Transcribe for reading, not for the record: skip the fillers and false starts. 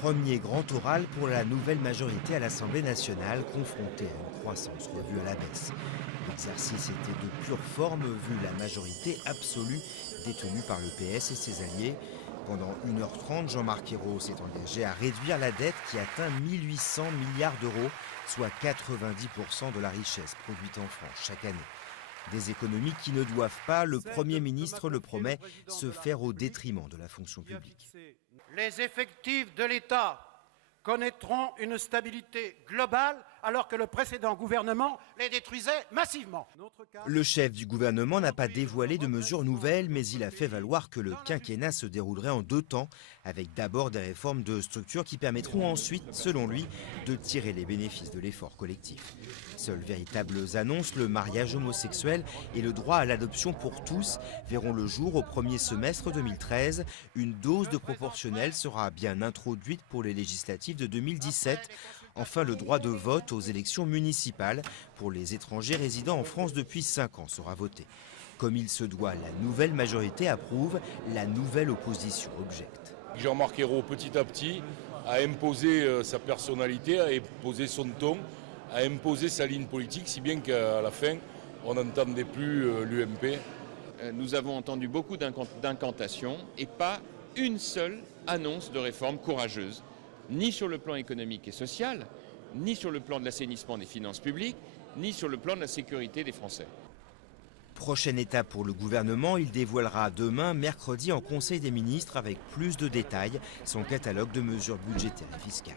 Premier grand oral pour la nouvelle majorité à l'Assemblée nationale, confrontée à une croissance revue à la baisse. L'exercice était de pure forme vu la majorité absolue détenue par le PS et ses alliés. Pendant 1h30, Jean-Marc Ayrault s'est engagé à réduire la dette qui atteint 1800 milliards d'euros, soit 90% de la richesse produite en France chaque année. Des économies qui ne doivent pas, le Premier ministre le promet, se faire au détriment de la fonction publique. Les effectifs de l'État connaîtront une stabilité globale alors que le précédent gouvernement les détruisait massivement. Le chef du gouvernement n'a pas dévoilé de mesures nouvelles, mais il a fait valoir que le quinquennat se déroulerait en 2 temps, avec d'abord des réformes de structure qui permettront ensuite, selon lui, de tirer les bénéfices de l'effort collectif. Seules véritables annonces, le mariage homosexuel et le droit à l'adoption pour tous verront le jour au premier semestre 2013. Une dose de proportionnelle sera bien introduite pour les législatives de 2017. Enfin, le droit de vote aux élections municipales pour les étrangers résidant en France depuis 5 ans sera voté. Comme il se doit, la nouvelle majorité approuve, la nouvelle opposition objecte. Jean-Marc Ayrault, petit à petit, a imposé sa personnalité, a imposé son ton, a imposé sa ligne politique, si bien qu'à la fin, on n'entendait plus l'UMP. Nous avons entendu beaucoup d'incantations et pas une seule annonce de réforme courageuse, ni sur le plan économique et social, ni sur le plan de l'assainissement des finances publiques, ni sur le plan de la sécurité des Français. Prochaine étape pour le gouvernement, il dévoilera demain, mercredi, en Conseil des ministres avec plus de détails son catalogue de mesures budgétaires et fiscales.